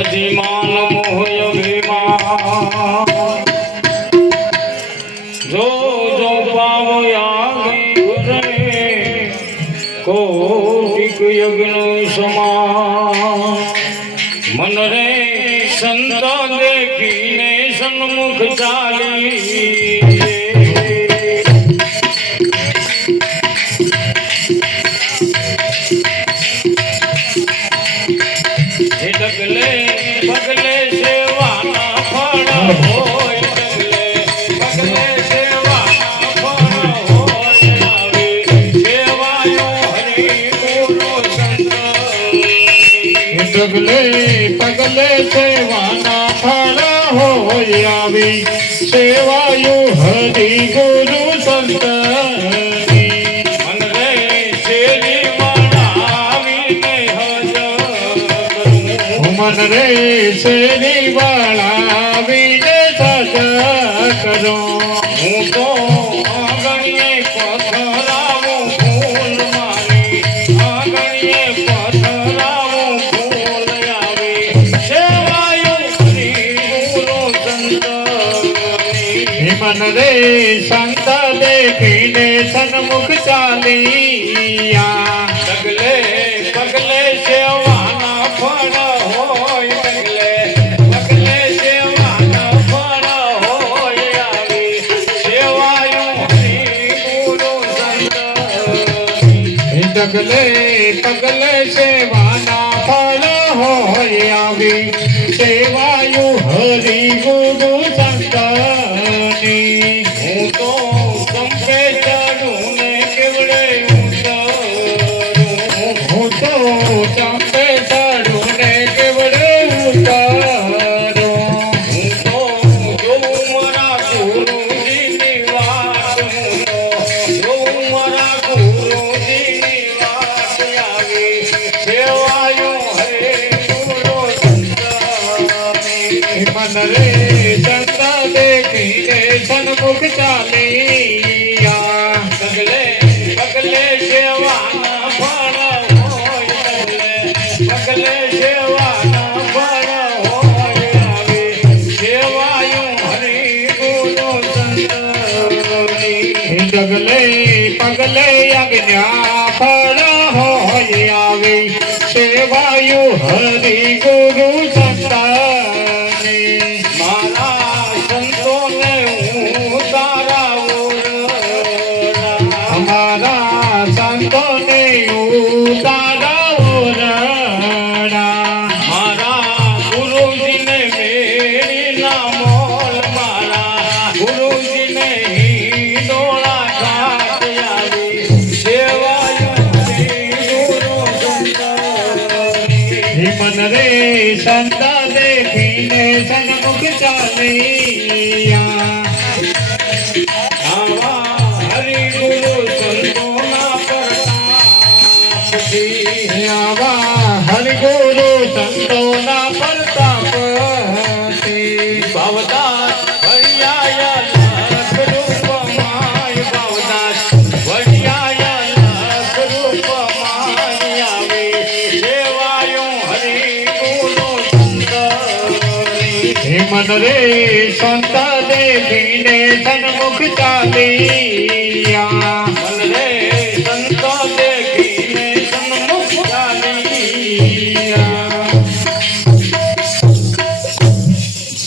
અધિમાન મોહ અભિમાન જો જો પાવયા કરે કોટિક યજ્ઞ સમાન મન રે સંત દેખીને સન્મુખ ચાલી ડગલે પગલે સેવાના ફળ હોય ડગલે પગલે સેવાના ફળ હોય આવે સેવાયો હરિ ગુરુ સંત ડગલે પગલે સેવાના ફળ હોય આવી સેવાયો હરિ ગુરુ સંત મન રે શેરી વાળા વિને સજા કરો હું તો આંગણીએ પથરાવું ફૂલ મારી આંગણીએ પથરાવું ફૂલ આવે સેવાયું હરિ ગુરુ સંત મન રે સંત દેખીને સન્મુખ ચાલિયા ડગલે પગલે સેવાના ફળ ડગલે પગલે સેવાના ફળ હોય આવી સેવાયું હરિ ગુરુ સંતની હું તો સંપે ચડું ને કેવડે ઉતરું હું તો ચંપે ચડું ને કેવડે ઉતરું હું તો જોઉં મારા ગુરુજીની વાત હું તો જોઉં મારા ગુરુજીની વાત આવી સેવાયું હે ગુરુ સંત મન રે સંત દેખીને સન્મુખ ચાલિયા પગલે પગલે સેવાના ફળ હોય પગલે પગલે સેવાના ફળ હોય આવે સેવાયું હરિ ગુરુ સંત ડગલે પગલે યજ્ઞા ફળ હોય આવી સેવાયું હરિ ગુરુ સંતની મારા સંતોને હું તારા ઓરડા અમારા સંતોને ઉતારા ઓરડા મારા ગુરુજીને મેળીના મોલ મારા ગુરુજીને હિંડોળા ઘાટ આવી સેવાયું હરિ ગુરુ સંત મન રે સંત દેખીને સન્મુખ ચાલિયા આવા હરિ ગુરુ સંતોના પ્રતાપથી આવા હરિ ગુરુ સંતોના પ્રતાપથી ભવદાસ વડિયાયા લખ રૂપમાય ભવદાસ વડિયાયા લખ રૂપમાય આવે સેવાયું હરિ ગુરુ સંત મન રે સંત દેખીને સન્મુખ ચાલિયા મન રે સંત દેખીને સન્મુખ ચાલિયા